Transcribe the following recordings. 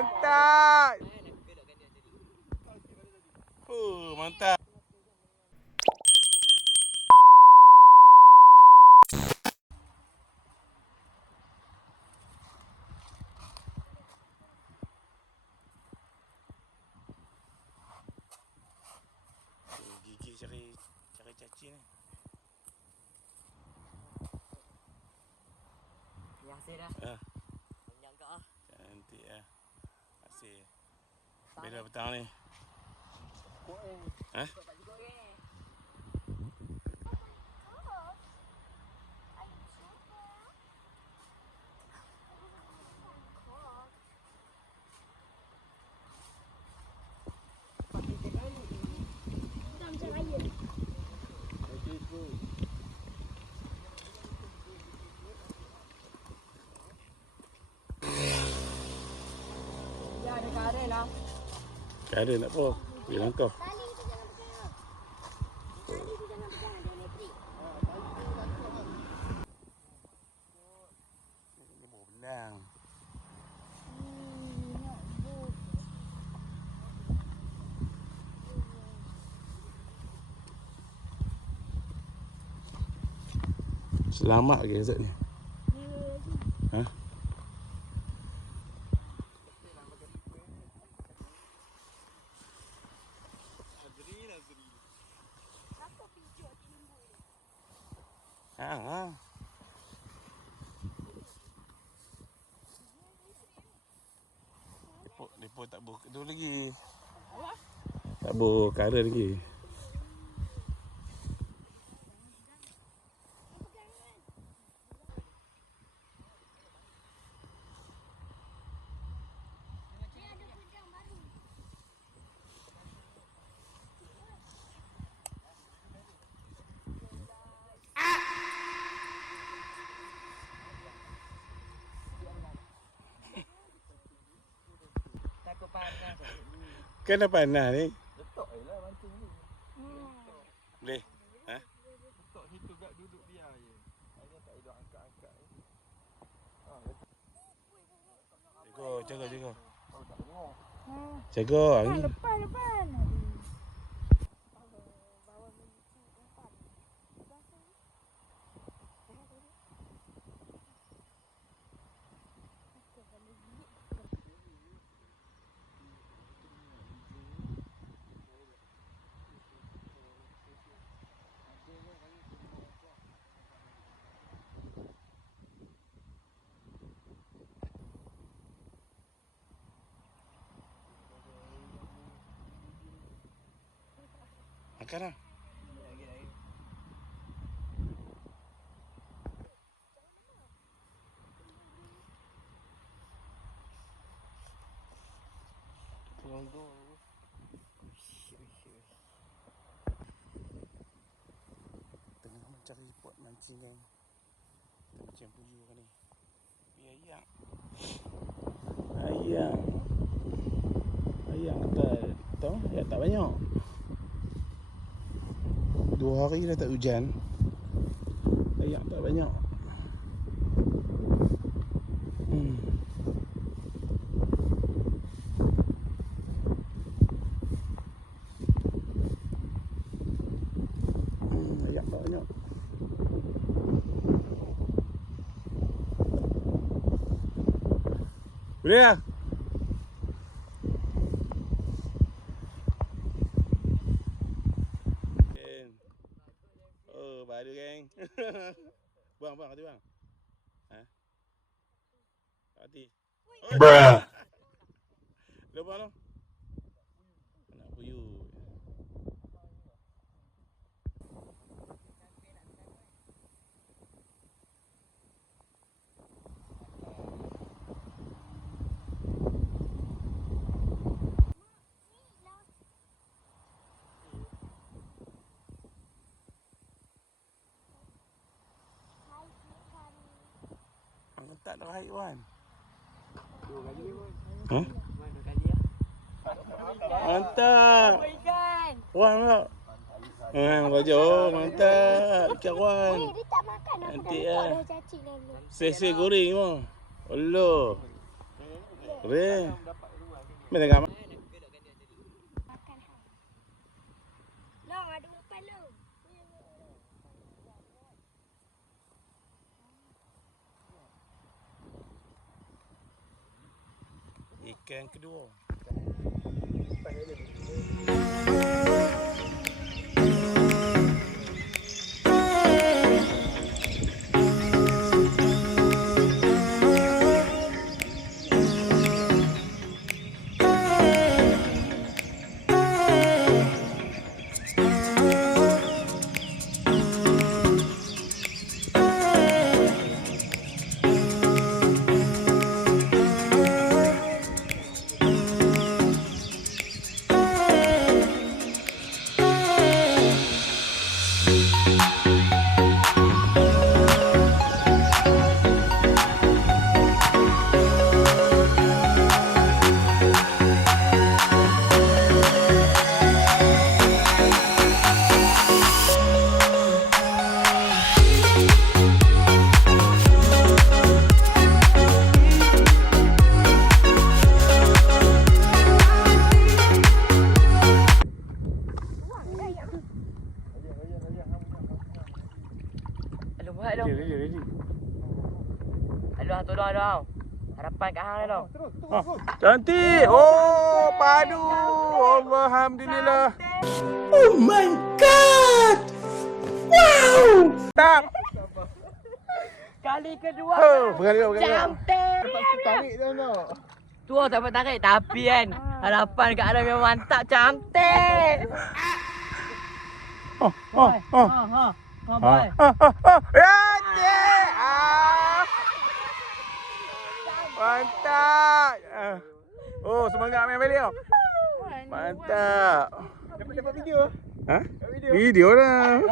Mantap. Mantap. Gigi cari caci ni. Ya, hasil dah. Banyak ke ah. Cantik ah. Asyik. Beda petang ni. Ha? Ya, ada karen lah. Tak ada nak apa. Bilang kau. Tali tu jangan pegang. Tali tu jangan pegang, dia elektrik. Ni bawa belang. Selamat ke Zat ni? Ha? Ha. Depo tak buka tu lagi. Tak buka kara lagi. Takut panas. Kena panah ni. Letak je lah mancing ni. Boleh? Ha? Letak situ kat duduk dia je. Dia tak hidup angkat-angkat je. Jaga. Oh, tak dengar. Jaga. Lepas. Makan lah. Tengah mencari spot mancing kan. Kita macam puyuh kan ni. Ayam. Ayam tak ya tak banyak. 2 hari dah tak hujan. Ayam tak banyak. Ayam tak banyak. Boleh lah. Oh, baru geng. Buang, hati bang. Ha? Hati. Bruh. Lepas tu. Anak puyuh. Tak ada air Wan. 2 kali pun. Ha? 2 kali lah. Mantap. Ikan. Wan tak? Baca. Mantap. Ikan Wan. Dia tak makan. Aku dah Cantik letak lah. dah cacing dalam. Sesi goreng mah. Allah. Keren. Dapat Mendengar mak. Makan hang. Long ada umpan long. Ikan kedua. Aduh, buat dong. Ready. Aduh, tolong dong. Harapan kat hang dong. Cantik. Oh, padu. Alhamdulillah. Oh my god. Wow. Tak. Kali kedua. Berkali. Cantik. Tarik tu no. Tu tak dapat tarik tapi kan harapan kat Adam memang mantap, cantik. Oh. Ha boy. Cantik. Mantap. Oh, semangat main balik tau. Mantap. Dapat video. Ha? Video lah.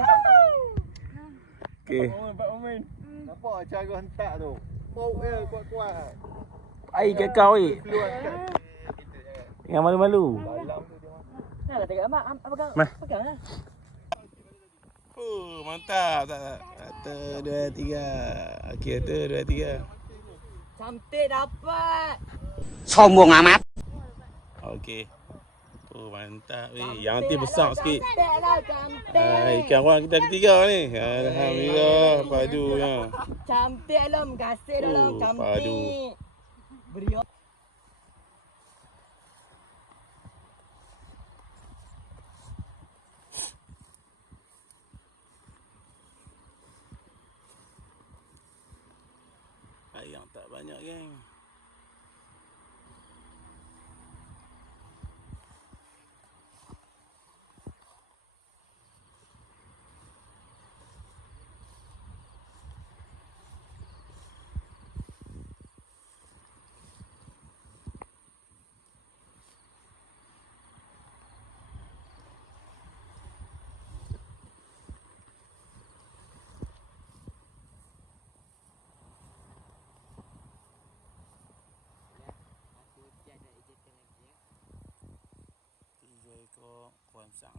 Okey. Pak Omen. Nampak cara hantar tu. Bau dia kuat-kuat. Air kat kau ni. Keluar kat. Yang malu-malu. Dalam tu dia makan. Nah, dah tengok mak, pegang. Mah. Pegang lah. Oh, mantap. Tak. 1 2 3. Okey, 1 2 3. Cantik dapat. Sombong amat. Okey. Oh, mantap weh. Yang nanti besar sikit. Cantik lah, cantik. Ikan orang kita ketiga ni. Alhamdulillah, padunya. Cantik lah, kasih dah lah, Oh, cantik. padu. Beri Ayam tak banyak, geng. Kuan sang.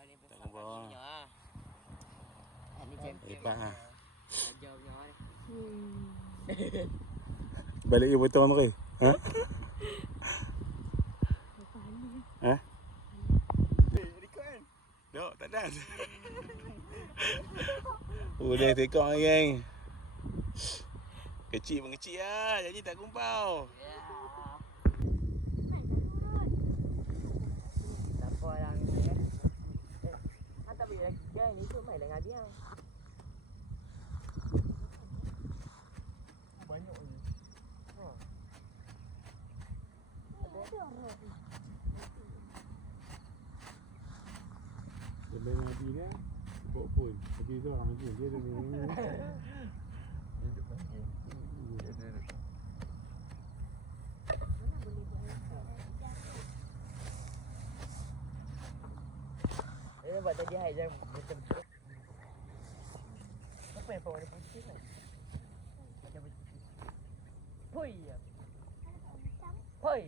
balik Tak bawah. Ni champion. Hebat ah. Ajar punya orang. Balik ke potong tu ke? Ha? Ha? Record kan? Dok, tak ada. Boleh tekok lah, geng. Kecil pun kecil lah. Jadi tak kumpau. Tak apa lah. Tak boleh lagi kan. Esok main dengan dia. Banyak ni. Dia main hati dia. Bawa pun. Tapi tu orang macam dia ni. Duduk main. Dia duduk. Dia nampak tadi Haizan macam apa yang warna putih kan? Macam putih. Hoi. Hoi.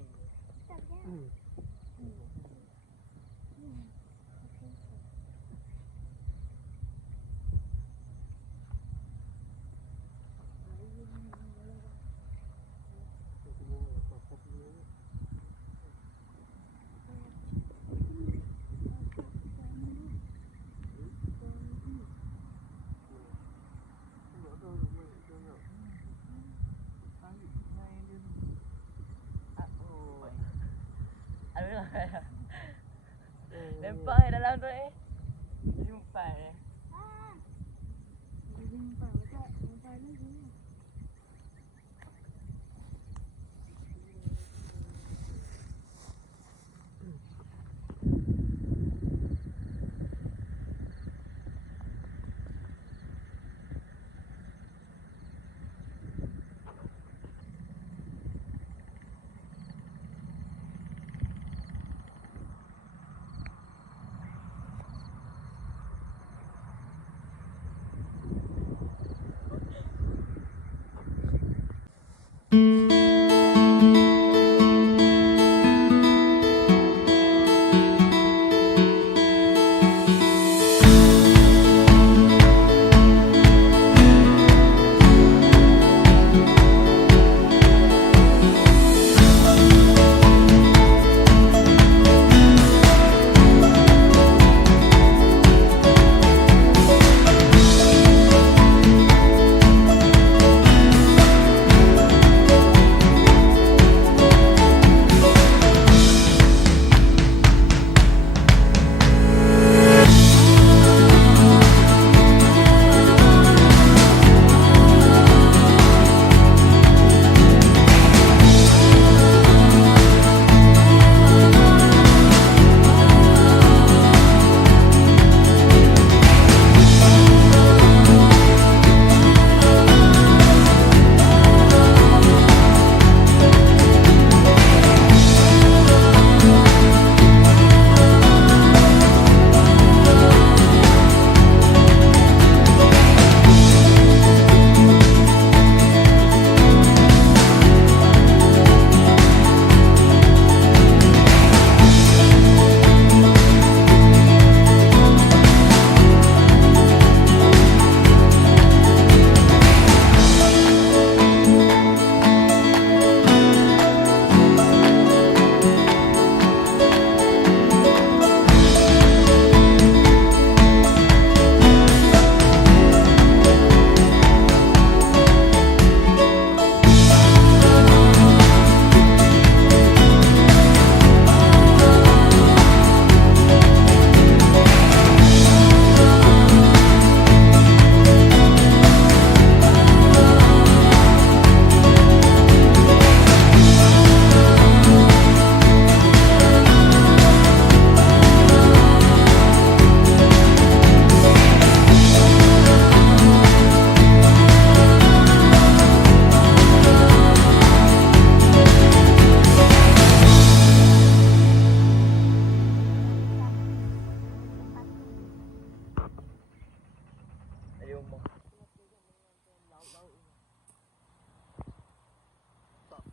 Nampak dalam tu Jumpai Jumpa betul. Jumpa ni sini.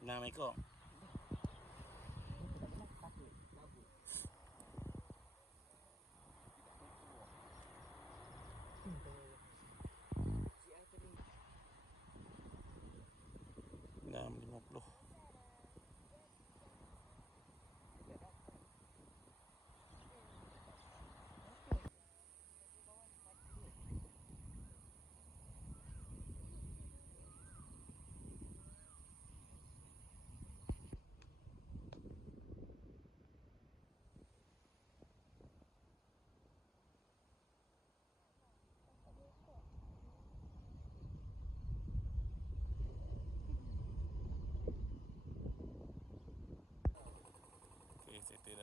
Enam ekor. Enam 50.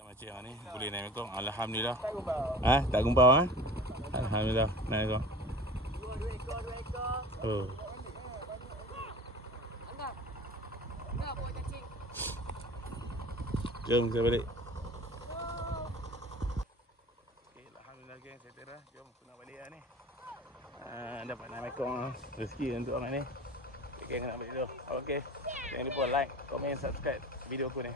Macam ni boleh naik ekor. Alhamdulillah. Tak gumpau Alhamdulillah naik ekor. Dua ekor Oh. Enggak bawa cacing. Jom kita balik. Okay, alhamdulillah geng, saya terah. Jom aku nak balik ni. Dapat 6 ekor rezeki untuk orang ni. Okay, nak balik dulu. Okay. Jangan lupa like, komen, subscribe video aku ni.